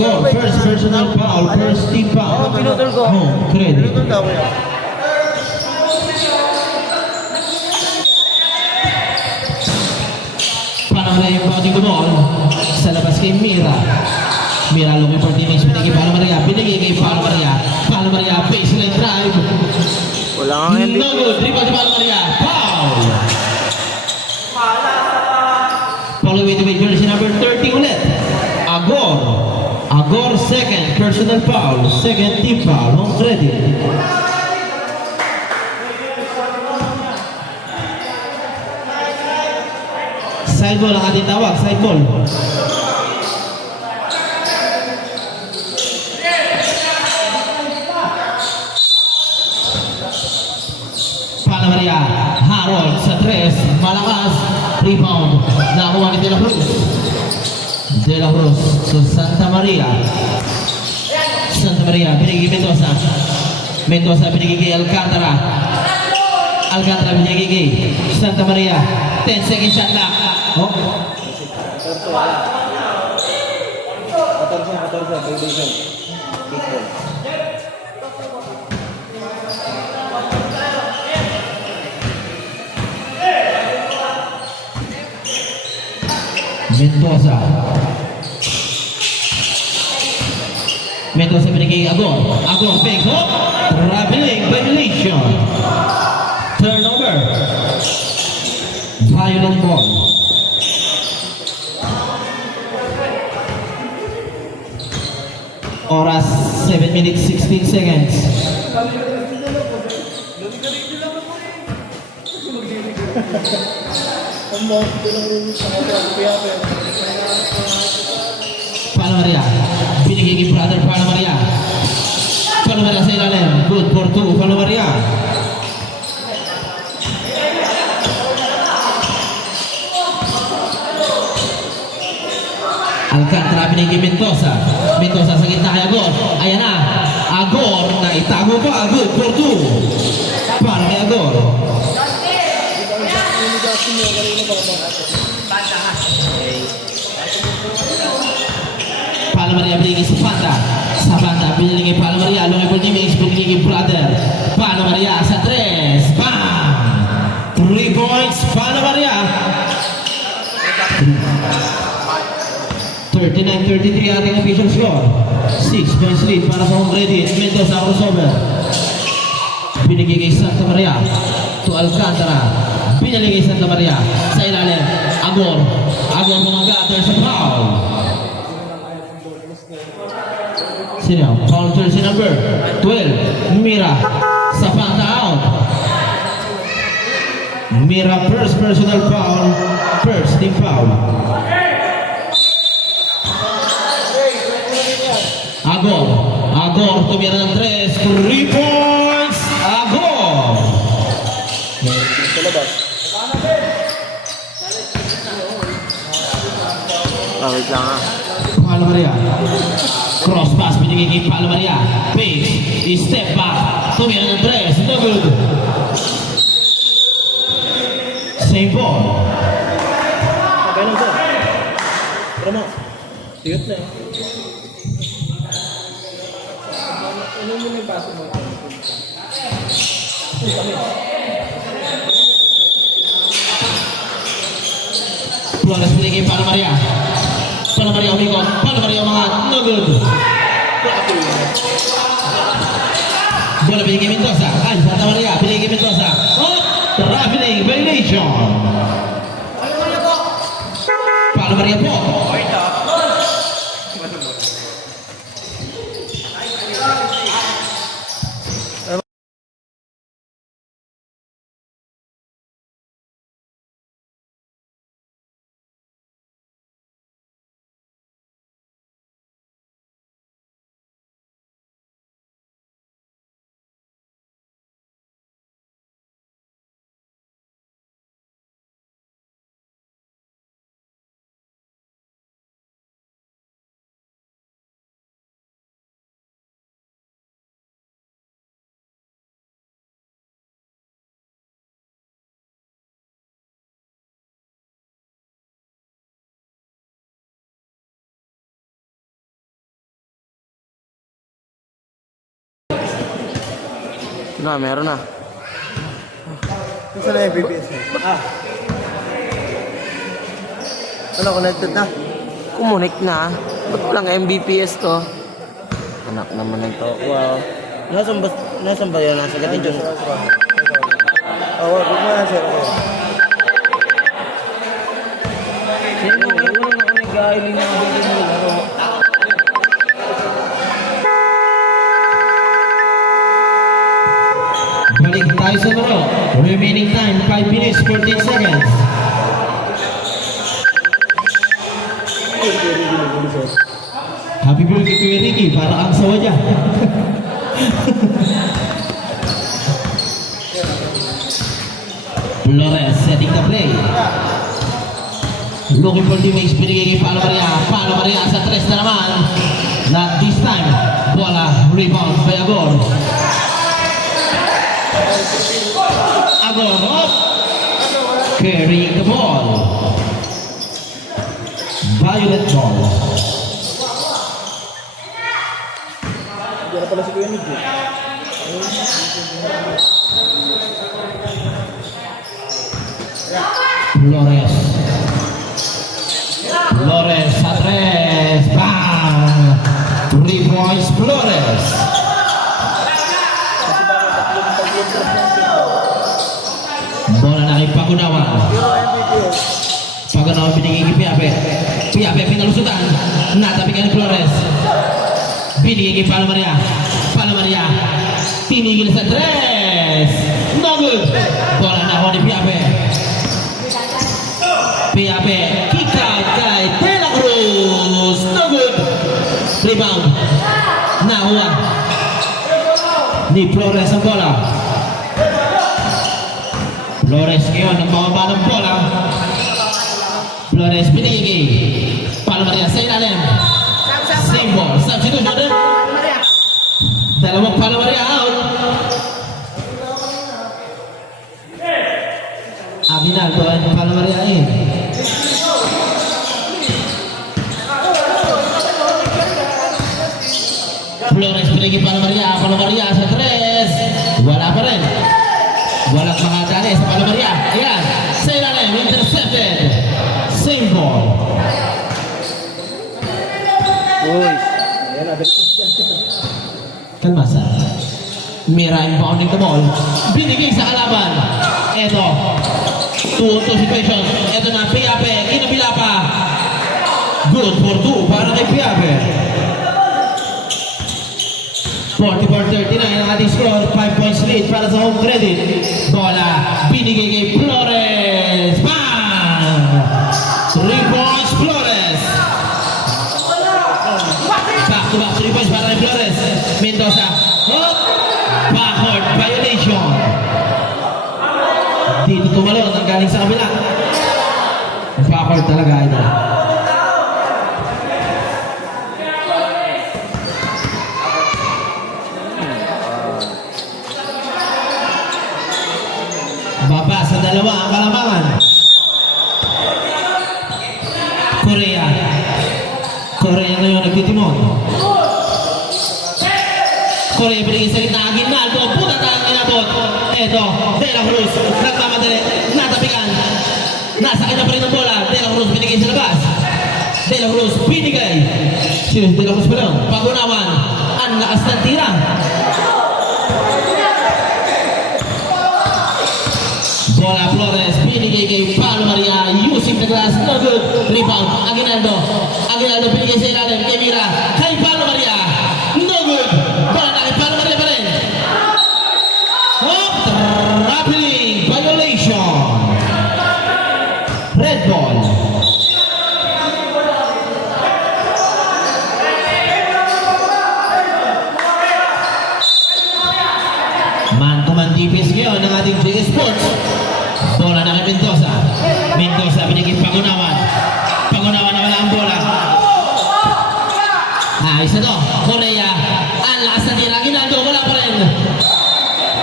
Agor, first personal foul, first team foul. Home credit. Panahon na yung bouncing the ball. Sa labas kay Mira. Mira looking for teammates. Binigay Paolo Maria. Binigay kay Paolo Maria. Paolo Maria, baseline drive. Wala kang hindi. No good. Dribble si Paolo Maria. Foul. Following with jersey number 30 ulit. Agor. Agor second. Personal foul. Second team foul. Home credit. Side ball ang ating tawag. Side ball. Paolo Maria. Harold sa tres. Malakas. Rebound. Nakuha ni De La Cruz. De La Cruz sa Santa Maria. Santa Maria. Binigay Mendoza. Mendoza binigay kay Alcantara. Alcantara binigay kay Santa Maria. 10 seconds shot na. Oh. 14. Mendoza. Mendoza binigay Agor. Agor fake hook. Traveling violation. Turnover. Violent ball. Oras 7 minutes 16 seconds. Paolo Maria. Binigay kay brother Paolo Maria. Paolo Maria sa ilalim. Good for two. Paolo Maria. Alcantara binigay Mendoza. Mendoza sa gitna kay Agor. Ayan na. Agor na itago pa. Good for two. Para kay Agor. Paolo Maria binigay sa Panda. Sa Panda binigay Paolo Maria. Lungay for teammates binigay kay brother. Paolo Maria sa tres. Bam! 3 points. Paolo Maria. 39-33 ating official score. 6 points lead para sa home credit. Mendoza crossover. Binigay kay Santa Maria. To Alcantara. Binigay kay Santa Maria. Sa ilalim. Agor. Agor mga gutter sa foul. Sino? Foul jersey number 12. Mira. Sa Fanta out. Mira first personal foul. First team foul. Agor. Agor tumira ng 3. 3 points. Agor. Sa labas. Wait lang ha. Paolo Maria. Cross pass binigay kay Paolo Maria. Pace. Step back. Tumira ng 3. No good. Same ball. Ganun sir. Pero mo. Tigot na. Ano mo yung paso mo? Flores binigay Paolo Maria. Paolo Maria umikot. Paolo Maria umangat. No good. Bola binigay Mendoza. Ay, Santa Maria. Binigay Mendoza. Oh! Traveling violation. Paolo Maria po. Na, meron na. Saan na MVPS mo? Ano, connected na? Kumunik na. Ba't walang MBPS to? Anak naman nito. Wow. Nasaan ba yun? Nasa gatin dyan. Oo, huwag mo na sir. Sino? Wala na ako nag-ailing na bigyan mo laro. Balik tayo sa laro. Remaining time, 5 minutes, 14 seconds. Happy birthday to Ricky, para kang sawa dyan. Flores setting the play. Looking for teammates, binigay kay Palo Maria. Palo Maria sa 3 na naman. Not this time. Bola, rebound by Agor. Agor, up. Carrying the ball. Violet ball. Diyan na pala si Kuya Nid. Flores. Flores sa 3. Bang! 3 points, Flores. Bola na kay Pagunawan. Pero MVPS. Pagunawan binigay kay Piape. Piape pinalusutan. Natapikan ni Flores. Binigay kay Palo Maria. Palo Maria. Tinigil sa 3. No good. Bola na ako ni Piape. Piape. Kick out kay De La Cruz. No good. Rebound. Nahuwa. Ni Flores ang bola. Flores ngayon ang bababa ng bola. Flores binigay. Palo Maria sa ilalim. Same ball. Substitution din. Dalawang Palo Maria out. Aguinaldo and Palo Maria in. Flores binigay Palo Maria. Palo Maria sa 3. Wala pa rin. Walang makadali sa Palo Maria. Ayan. Sa ilalim. Intercepted. Same ball. Uy. Ayan na, Kalmasa. Mira inbounding the ball. Binigay sa kalaban. Eto. 2-on-2 situation. Eto na, Piape. Kinabila pa. Good for 2 para kay Piape. 44-39 ang ating score. 5 points lead para sa home credit. Bola. Binigay kay Flores. Bang! 3 points Flores. Back-to-back 3 points para kay Flores. Mendoza. Hop! Backward violation. Dito tumalon ang galing sa kabila. Backward talaga ito. Baba sa dalawa ang kalamangan. Korea. Korea ngayon nagtitimon. Korea binigay sa gitna. Aguinaldo. Puta talang inabot. Eto. De La Cruz. Nagmamadali. Natapikan. Nasa kanya pa rin ang bola. De La Cruz binigay sa labas. De La Cruz binigay. Sino De La Cruz pa lang? Pagunawan. Ang lakas ng tira. Bola Flores binigay kay Palo Maria. Using the glass. No good. Rebound. Aguinaldo. Aguinaldo binigay sa ilalim. Kay Mira. Kay Palo Maria. No good. Bola na kay Palo Maria pa rin. Hop. Traveling. Violation. Red ball. Man-to-man defense ngayon ng ating JS Sports. Bola na kay Mendoza. Mendoza binigay Pagunawan. Pagunawan na wala ang bola. Ayos na to. Korea. Ang lakas na tira. Aguinaldo. Wala pa rin.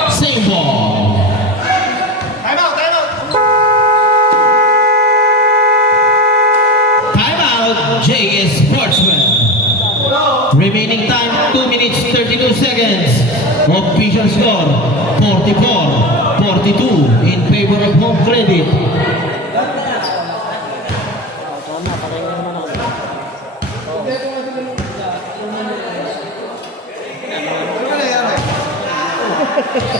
Same ball. Time out, time out! Time out. JS Sportsman. Remaining time 2 minutes 32 seconds. Official score 44-42 in favor of Home Credit. Tama, pakinggan naman ako. Ano nangyayari?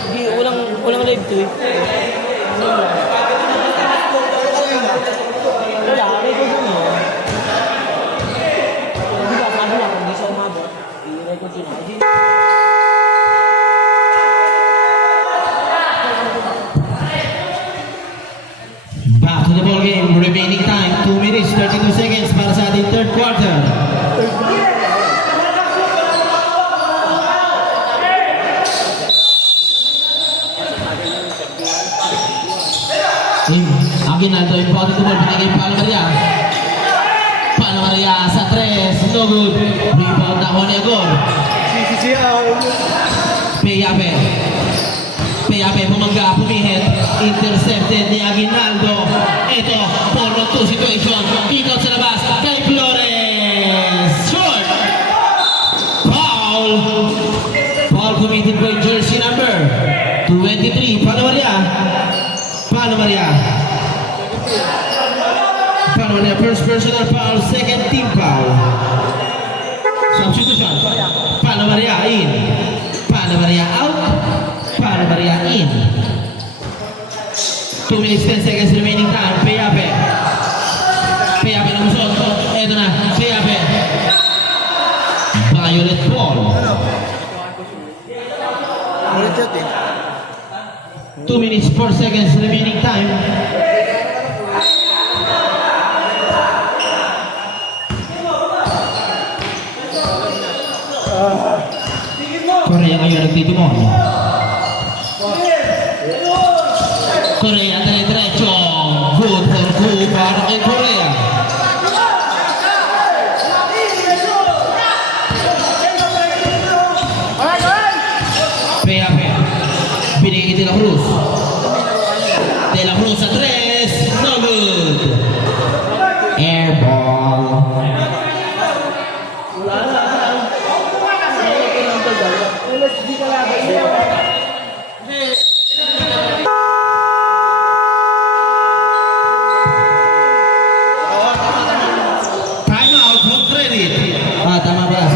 Hindi, walang live to eh. Wala, record yun eh. Hindi ba, sabi na, kung di siya umabot, i-record yun eh. Back to the ball game. Remaining time 2 minutes 32 seconds para sa ating third quarter. Aguinaldo yung body to ball. Binigay Pala Maria. Pala Maria sa 3. No good. Rebound na ni Agor. Sisisiyaw. Peyape. Peyape bumangga, pumihit. Intercepted ni Aguinaldo. Ito, 4-2 situation. Kick out sa labas kay Flores. Short. Foul. Foul committed by jersey number 23. Pala Maria. Pala Maria. Pala Maria, first personal foul, second team foul. Substitution. Pala Maria in. Pala Maria out. Pala Maria in. 2 minutes 10 seconds remaining time. Peyape. Peyape na musot. Eto na. Peyape. Violet ball. Ulit yun eh. 2 minutes 4 seconds remaining time. Korea ngayon nagtitimon. Korea dire-diretso. Good for two para kay Korea. Peyape. Binigay De La Cruz. De La Cruz sa 3. No good. Air ball. Time out, Home Credit. Tama ba?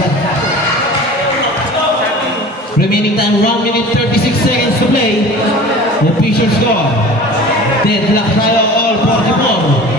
Remaining time 1 minute 36 seconds to play. The official score. Deadlock tayo all 44.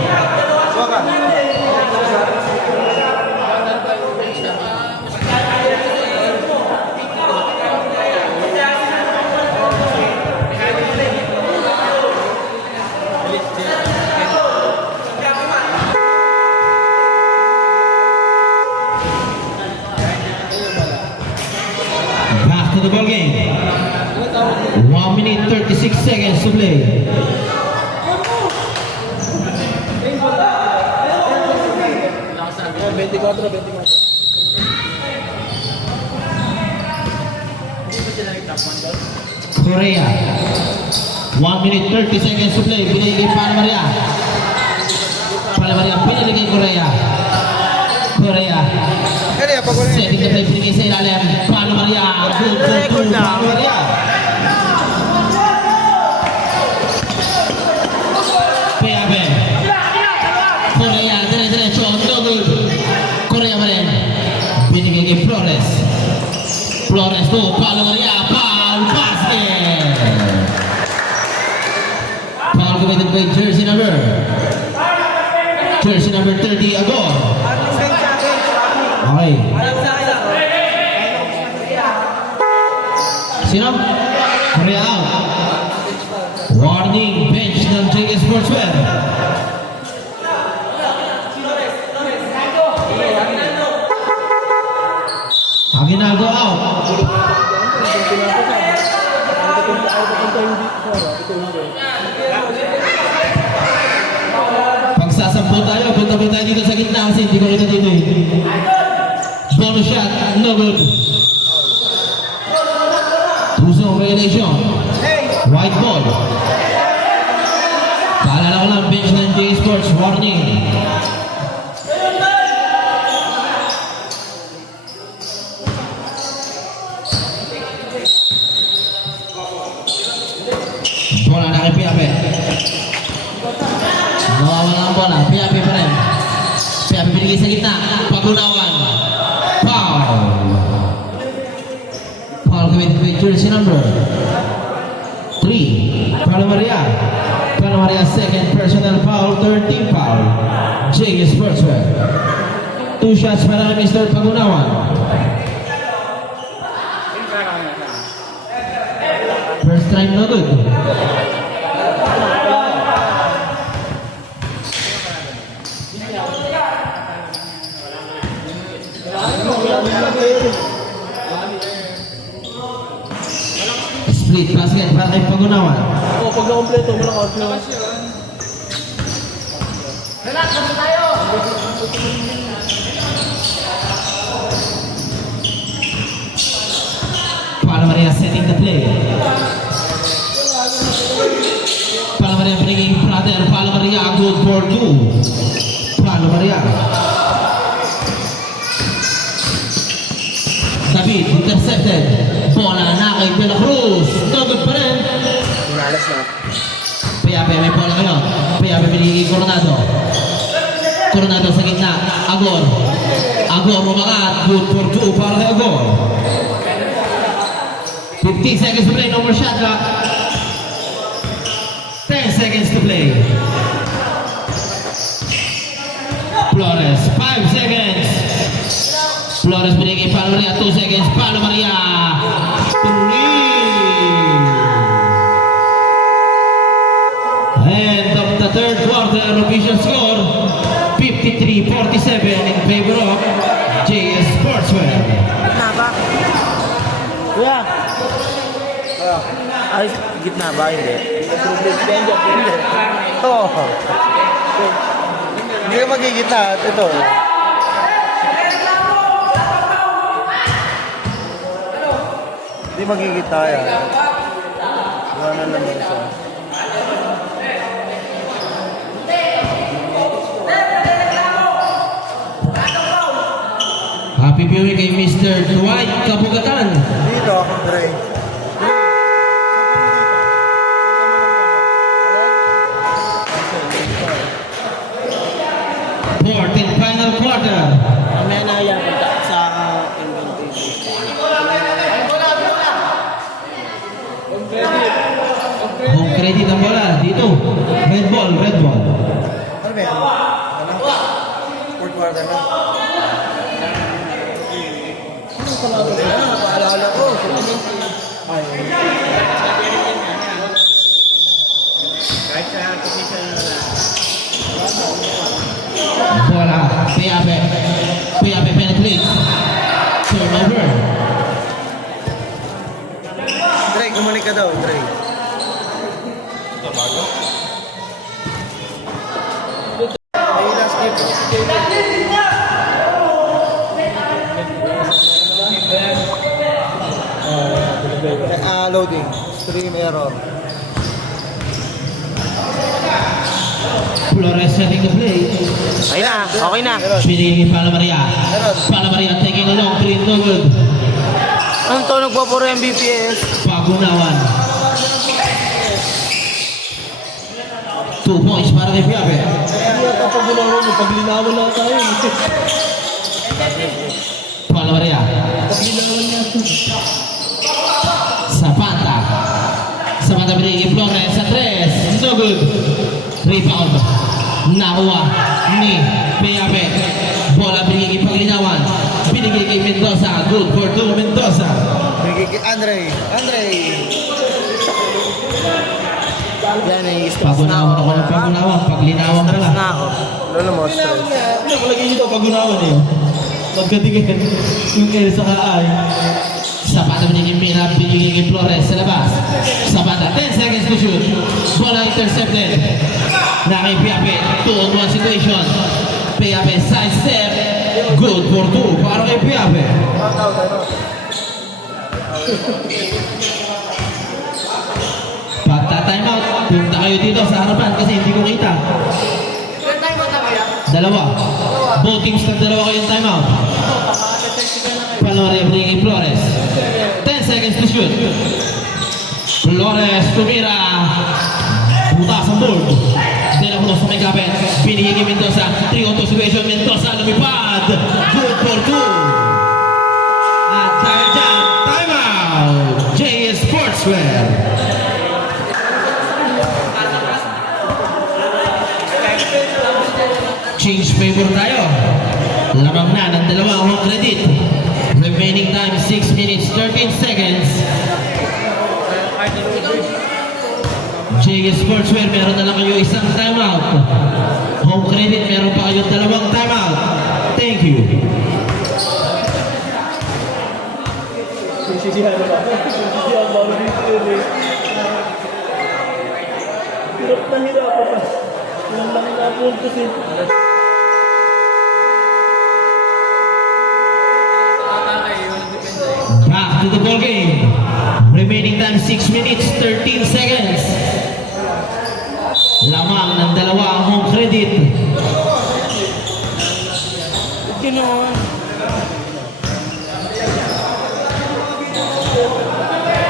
Back to the ball game. 1 minute 36 seconds to play. Korea. 1 minute 30 seconds to play. Binigay kay Pala Maria. Pala Maria, binigay kay Korea. Korea. Kaya pag ulit. Setting the play, binigay sa ilalim. Pala Maria. Good, good, good. Pala Maria. Peyape. Korea, dire-diretso. No good. Korea pa rin. Binigay kay Flores. Flores to. Pala Maria. Foul basket. Foul committed by jersey number 30, Agor. Okay. Sino? Korea out. Warning, bench ng JK Sportswear. Aguinaldo out. Pagsasampo tayo, punta po tayo dito sa gitna kasi hindi ko kita dito eh. Bonus shot, no good. Two-zone violation. White ball. Paalala ko lang, bench ng JK Sports, warning. Binigay sa gitna. Pagunawan. Foul. Foul committed with jersey number 3. Paolo Maria. Paolo Maria second personal foul. 13 foul. JS Sportswear. 2 shots para Mr. Pagunawan. First time no good. Split basket para kay Pagunawan. Pag na-kompleto, walang out na. Paolo Maria setting the play. Paolo Maria bringing brother. Paolo Maria good for 2. Paolo Maria. David intercepted. Bola na kay De La Cruz. No good pa rin. Inalas na. Piape, may bola ngayon. Piape binigay Coronado. Coronado sa gitna. Agor. Agor umangat. Good for 2 para kay Agor. 15 seconds to play. No more shot clock. 10 seconds to play. Flores. 5 seconds. Flores binigay Paolo Maria. 2 seconds. Paolo Maria. 3. End of the third quarter. Official score 53-47 in favor of JS Sportswear. Gitna ba? Kuya! Ay, gitna ba? Hindi. Oo. Hindi ka magigita. Ito. Hindi magigita yan. Wala na naman siya. Happy viewing kay Mr. Dwight Kabugatan. Dito, Dre. 14th final quarter. Mamaya na yan sa inventory. Home credit ang bola. Dito. Red ball, red ball. Ano ba yan? Ano? Fourth quarter na. Ano pala ito? Napaalala ko. Ay. Bola. Piape. Piape penetrates. Turnover. Dre, gumaling ka daw, Dre. Ay, last game. Loading. Stream error. Flores setting the play. Okay na, okay na. Pinigil kay Paolo Maria. Paolo Maria taking a long three. No good. Ano to, nagpapuro MBPS? Pagunawan. 2 points para kay Piape. Paglinawan lang tayo. Paolo Maria. Zapata. Zapata binigay Flores sa 3. No good. Rebound. Nakuha ni Piape. Bola binigay paglinawan. Binigay kay Mendoza. Good for 2 Mendoza. Andre. Yan ay stress na Pagunawan ako. ako ng pagunawan. Paglinawan Stress pala. na ako. Lolo mo, stress. Hindi ko lagi dito pagunawan eh. Magkatigan yung L sa kaay. Zapata binigay Mira, binigay kay Flores sa labas. Zapata, 10 seconds to shoot. Bola intercepted. Na kay Piape, 2-on-1 situation. Piape side step. Good for 2 para kay Piape. Pagta-time out, punta kayo dito sa harapan kasi hindi ko kita. Dalawa. Both teams ng dalawa kayong time out. Palore bringing Flores. 10 seconds to shoot. Flores tumira. Butas ang board. De La Cruz may kapit. Binigay kay Mendoza. 3-on-2 situation. Mendoza lumipad. Sportswear. Change favor tayo. Lamang na ng dalawang home credit. Remaining time 6 minutes 13 seconds. JS Sportswear, meron na lang kayo isang timeout. Home credit, meron pa kayo dalawang timeout. Thank you. Sisisihan na ba? Sisisihan ba? Hirap na hirap pa. Ilang lang na puntos eh. Back to the ball game. Remaining time 6 minutes 13 seconds. Lamang ng dalawa ang home credit. Ginawa.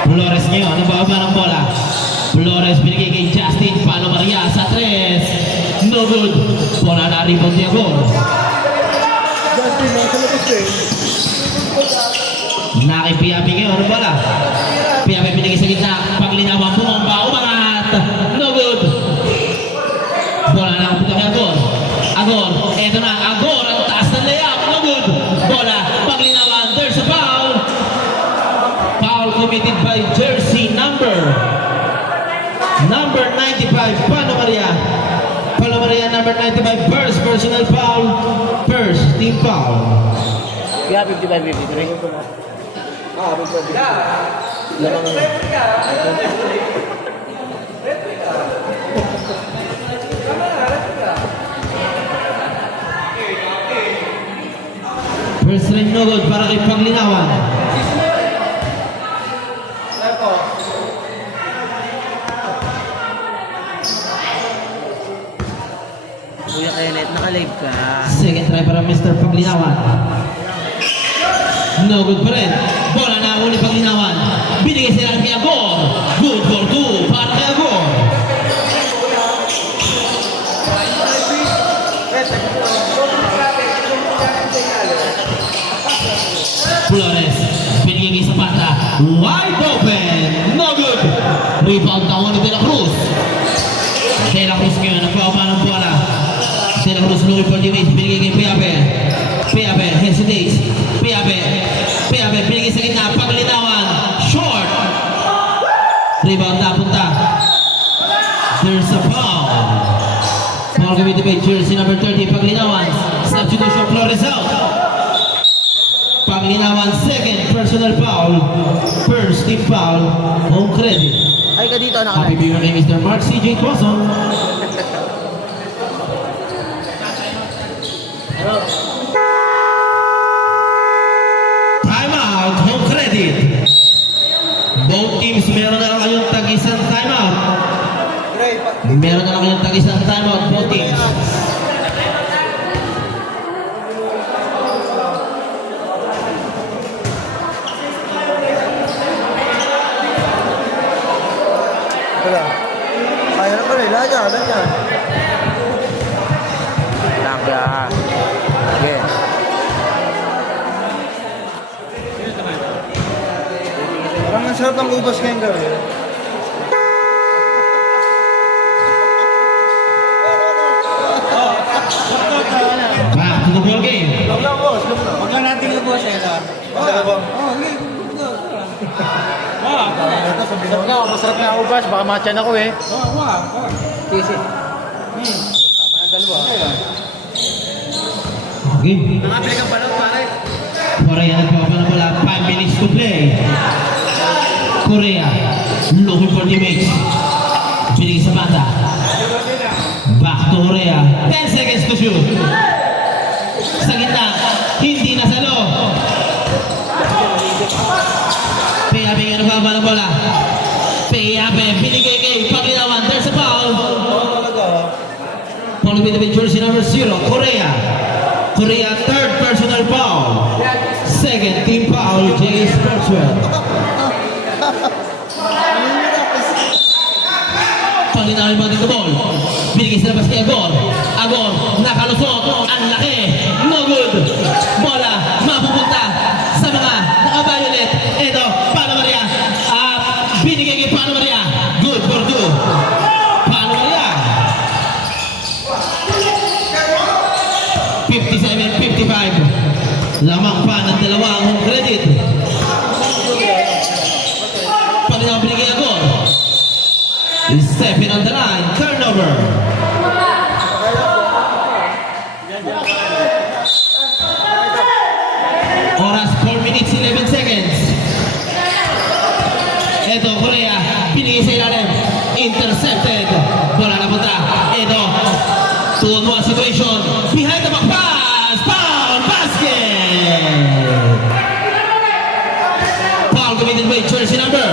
Flores ngayon, ang baba ng bola. Flores binigay kay Justin Palo Maria sa 3. No good. Bola na rebound niya goal. Justin, nasa labas eh. Nakipiyapi ngayon ang bola. Piyapi binigay sa gitna. Paglinawan, bumomba, umangat. No good. Bola na kapunta kay Agor. Agor, eto na. Agor, ang taas ng layup. No good. Bola, paglinawan. There's a foul. Foul committed by jersey number 95, Palo Maria. Palo Maria, number 95, first personal foul. First team foul. Kaya 55-53. Ah, First ring no good para kay Paglinawan. Kuya Kenneth, naka-live ka. Second try para Mr. Paglinawan. No good pa rin. Bola na uli Paglinawan. Binigay sila kay Agor. Good for 2 para kay Agor. Flores. Binigay kay Zapata. Wide open. No good. Rebound na ni De La Cruz. De La Cruz ngayon. Nagpapapa ng bola. De La Cruz looking for the waist. Binigay kay Piape. Piape hesitates. Piape. Piape binigay sa gitna. Paglinawan. Short. Rebound na punta. There's a foul. Foul committed by jersey number 30. Paglinawan. Substitution Flores out. Paglinawan second personal foul. First team foul. Home credit. Ay ka dito, Happy naka-live. birthday kay Mr. Mark C.J. Tuason. Timeout, home credit. Both teams meron na lang kayong tag-isang timeout. Meron na lang kayong tag-isang timeout, both teams. Wala. Kaya na pala eh. Lahat yan. Lang ka. Okay. Parang ang sarap ng ubas ngayong gabi. Back to the ball game. Love lang, boss. Love lang. Huwag lang natin lubos eh. Masarap ba? Ito, sabi na. Masarap na ubas. Baka matyan ako eh. Sisi. Okay. Nakabili kang balot pare. Korea nagpapala ng bola. 5 minutes to play. Korea. Looking for teammates. Binigay sa banda. Back to Korea. 10 seconds to shoot. Sa gitna. Hindi na sa loob. Piape nga nagpapala ng bola. Piape. Binigay kay Paglinawan. There's a foul. Foul with the jersey number 0. Korea. Korea third personal foul. Second team foul. J. Sportswear. Paglinawan yung mga ball. Binigay sa labas kay Agor. Agor. Nakalusot. Ang laki. No good. Bola. Mapupunta sa mga naka-violet. Ito. Palo Maria. Binigay ng dalawang home credit. Palinang binigay Agor. Stepping on the line, turnover. Oras 4 minutes 11 seconds. Ito, Korea, pinigay sa ilalim. Intercepted. Bola na punta. Ito, 2-on-1 situation. Behind the back pass. Foul basket. Foul committed by jersey number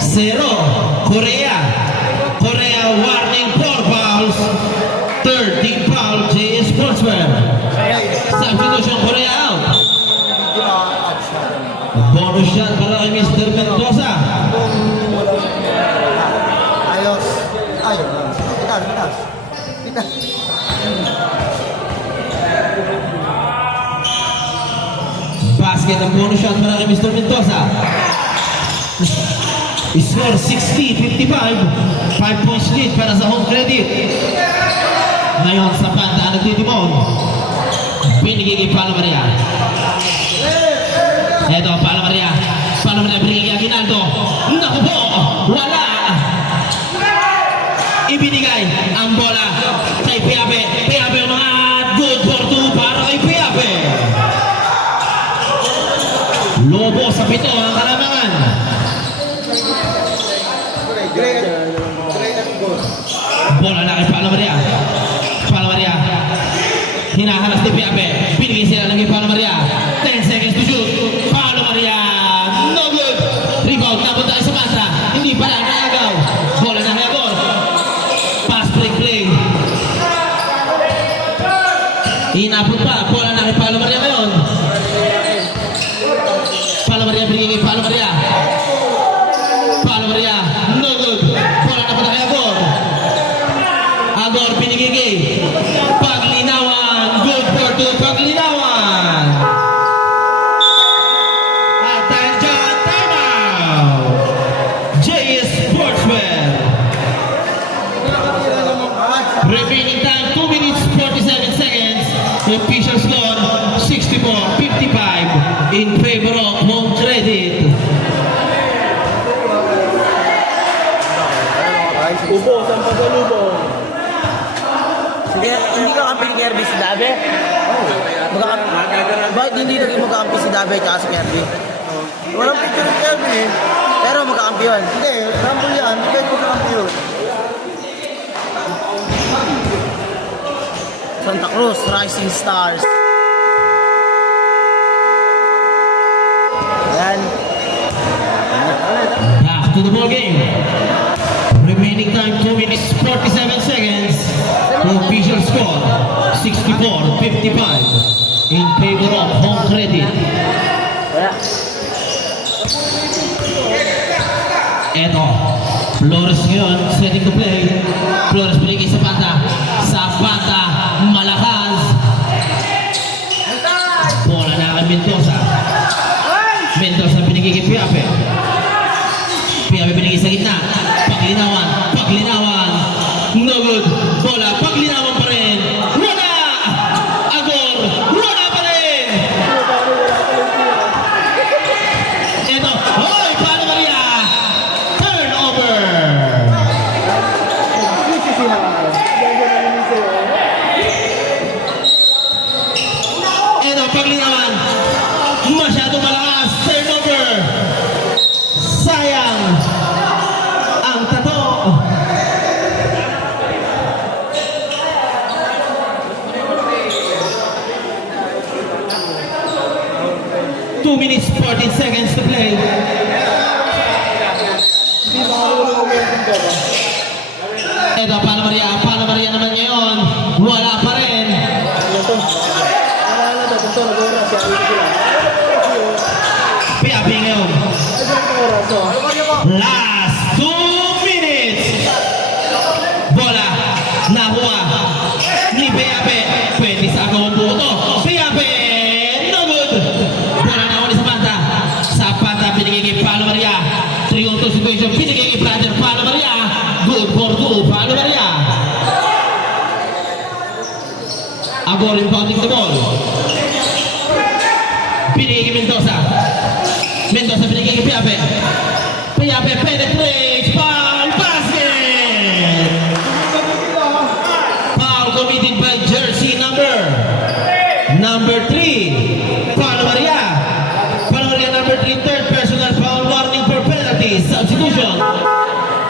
0. Korea. Korea warning 4 fouls. Third team foul, JS Sportswear. Substitution, Korea out. Bonus shot para kay Mr. Mendoza. Ayos. Ayos. Pitas, pitas. Pitas. Basket ang bonus shot para kay Mr. Mendoza. Score 60-55. 5 points lead para sa home credit. Ngayon sa banda nagtitimon. Binigay kay Palo Maria. Eto, Palo Maria. Palo Maria binigay kay Aguinaldo. Naku po! Wala! Ibinigay ang bola kay Piape. Piape umangat. Good for 2 para kay Piape. Lobo sa 7 ang kalamangan. Bola na kay Palo Maria. Palo Maria. Hinahalas ni Piape. Binigay sila ng kay Palo Maria. 10 seconds to shoot. Palo Maria. No good. Rebound. Napunta kay Samantha. Hindi pala nakagaw. Bola na kay Agor. Pass break play. Inapot pa. Bola na kay Palo Maria ngayon. Palo Maria binigay kay Palo Maria. Palo Maria. No good. Bola na punta kay Agor. Agor binigay kay Paglinawan. Good for 2. Paglinawan. At dahil dyan, timeout. JS Sportswear. Remaining time 2 minutes 47 seconds. Official score 64-55 in favor of home credit. Ubo, saan pa sa lubong? Hindi ka kampi ni Kirby si Dabe? Bakit hindi naging magkakampi si Dabe at si Kirby? Walang picture ni Kevin eh. Pero magkakampi yun. Hindi, rumble yan. Kahit ko sa yun. Santa Cruz, Rising Stars. Ayan. Back to the ball game. Remaining time 2 minutes 47 seconds. Official score 64-55 in favor of home credit. Eto, Flores ngayon setting to play. Flores binigay sa banda. Sa banda, malakas. Bola na kay Mendoza. Mendoza binigay kay Piape. Piape binigay sa gitna. Paglinawan. Paglinawan. No good. Bola. Paglinawan pa rin. Wala! Agor. Wala pa rin! Ito. Hoy! Palo Maria! Turnover! Ito. Paglinawan. Masyadong malakas. Turnover! Sayang! Ang tato! 2 minutes 14 seconds to play. Ito, Palo Maria. Palo Maria naman ngayon. Wala pa rin. Piapi ngayon. Last 2 minutes. Bola. Nakuha. Ni Piapi. Pwede sa agawang buto. Piapi. No good. Bola na ulit sa banda. Sa banda, binigay kay Palo Maria. 3-on-2 situation. Binigay kay brother Palo Maria. Good for 2. Palo Maria. Agor impounding the ball. Binigay kay Mendoza. Mendoza binigay kay Piape. Piape penetrates. Foul basket! Foul committed by jersey number 3. Paolo Maria. Paolo Maria number 3. Third personal foul. Warning for penalty. Substitution.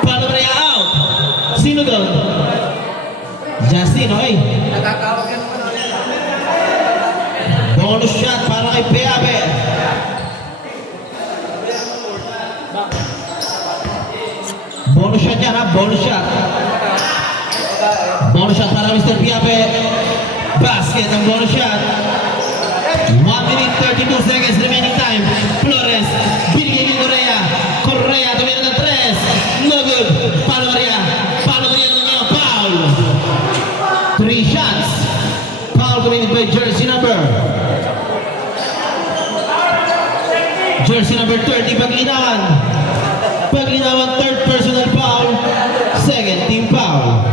Paolo Maria out. Sino doon? Justin, okay. Bonus shot para kay Piape. Bonus shot yan ha, bonus shot. Bonus shot para Mr. Piape. Basket ang bonus shot. 1 minute 32 seconds remaining time. Flores, binigay kay Correa. Correa, tumira ng 3. No good. Paolo Maria naman niya, foul. 3 shots. Foul committed by jersey number 30, Paglinawan. Paglinawan, third personal foul. Second team foul.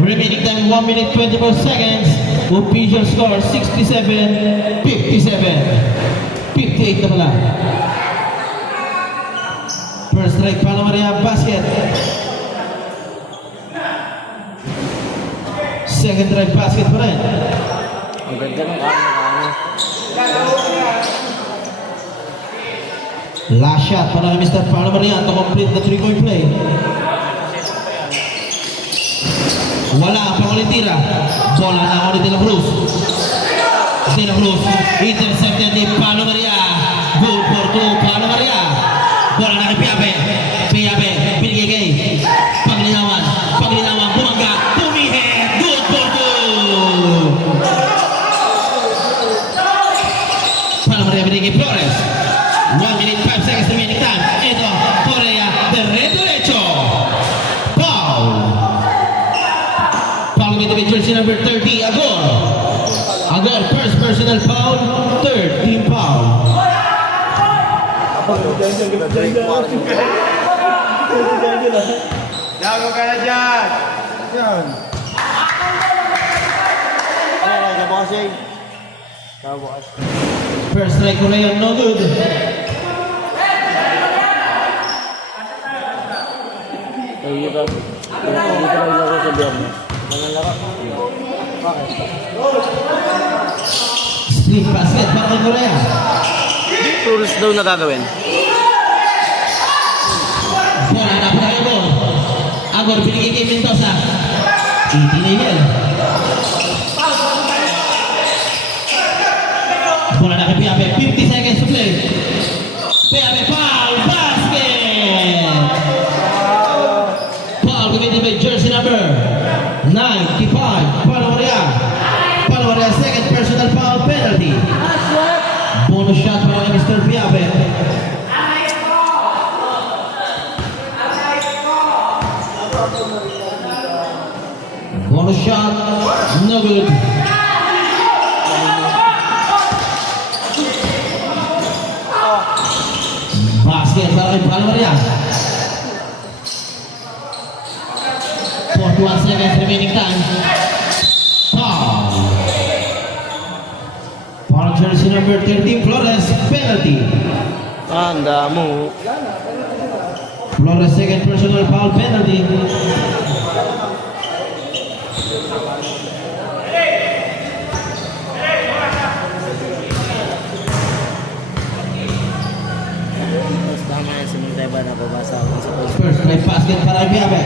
Remaining time 1 minute 24 seconds. Official score 67-57. 58 na pala. First strike, Paolo Maria, basket. Second strike, basket pa rin. Ang ganda ng ano. Last shot para kay Mr. Paolo Maria to complete the 3-point play. Wala pang ulit tira. Bola na ulit De La Cruz. De La Cruz intercepted ni Paolo Maria. Good for 2, Paolo Maria. Bola na kay Piape. Piape binigay kay Paglinawan. Paglinawan bumangga. Tumihit. Good for 2. Paolo Maria binigay kay Flores. 1 minute 5 seconds remaining time. Ito, Correa, derecho. Foul. Foul with the jersey number 30, Agor. Agor, first personal foul, third team foul. Yago ka na dyan! Yan. First strike Correa, no good. Dito lang ako sa biyernes. Manalaro. Bakit? Split basket para kay Correa. Tourist daw na gagawin. Bola na para kay Agor. Agor binigay kay Mendoza. Itinigil. Bola na kay Piape. 50 seconds to play. Piape foul basket. Foul committed by jersey number 95. Paolo Maria. Paolo Maria second personal foul penalty. Bonus shot para kay Mr. Piape. Bonus shot, no good. Basket para kay Paolo Maria. 41 seconds remaining time. Foul. Para jersey number 13, Flores, penalty. Tanda mo. Flores second personal foul penalty. Mas tama yan si Monteva na babasa ako sa post. First strike basket para kay Piape.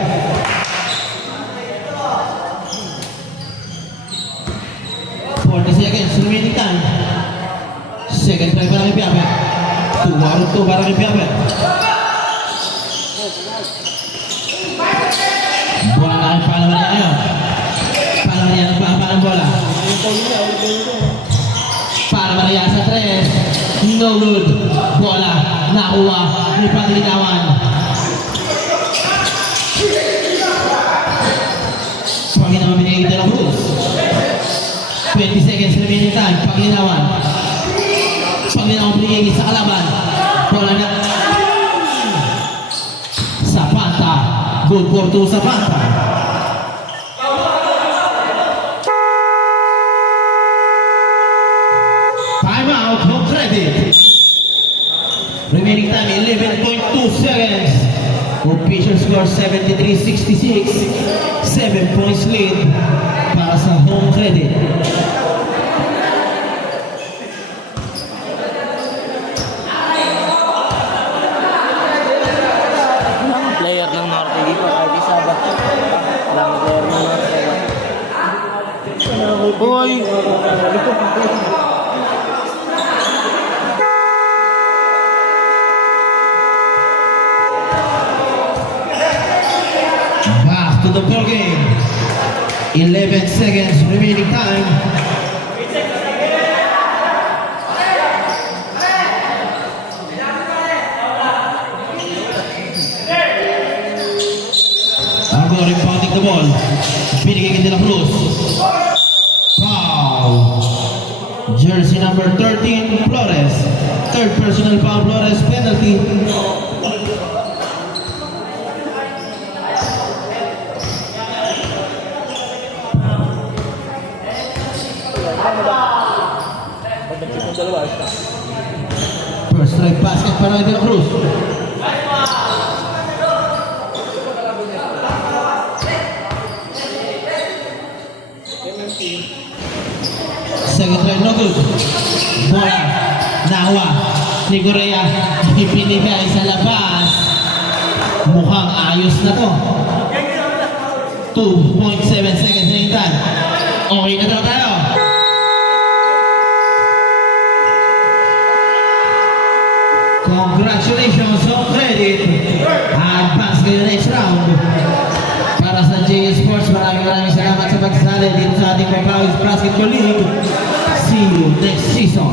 Seconds remaining time. Second try para kay Piape. 2 out of 2 para kay Piape. Bola na kay Paolo Maria ngayon. Paolo Maria nagpahaba ng bola. Paolo Maria sa 3. No good. Bola nakuha ni Paglinawan. Paglinawan binigay De La Cruz. 20 seconds remaining time. Paglinawan. Paglinawan binigay sa kalaban. Bola na. Zapata. Good for 2 Zapata. Time out, home credit. Remaining time 11.2 seconds. Official score 73-66. 7 points lead para sa home credit. Walang player ng Norte dito. Kahit isa ba? Walang player ng Norte. Hoy! Back to the ball game. 11 seconds remaining time. Argo rebounding the ball. Binigay kay De La Cruz. Foul. Jersey number 13, Flores. Third personal foul, Flores penalty. Yung dalawa, isa. First strike basket para kay De La Cruz. Second try, no good. Bola, nawa, ni Correa, ipinigay sa labas. Mukhang ayos na to. 2.7 seconds na hintan. Okay na daw tayo. Congratulations, home credit. Advance kayo next round. Para sa JS Sports, maraming salamat sa pagsali dito sa ating Papawis Basketball League. See you next season.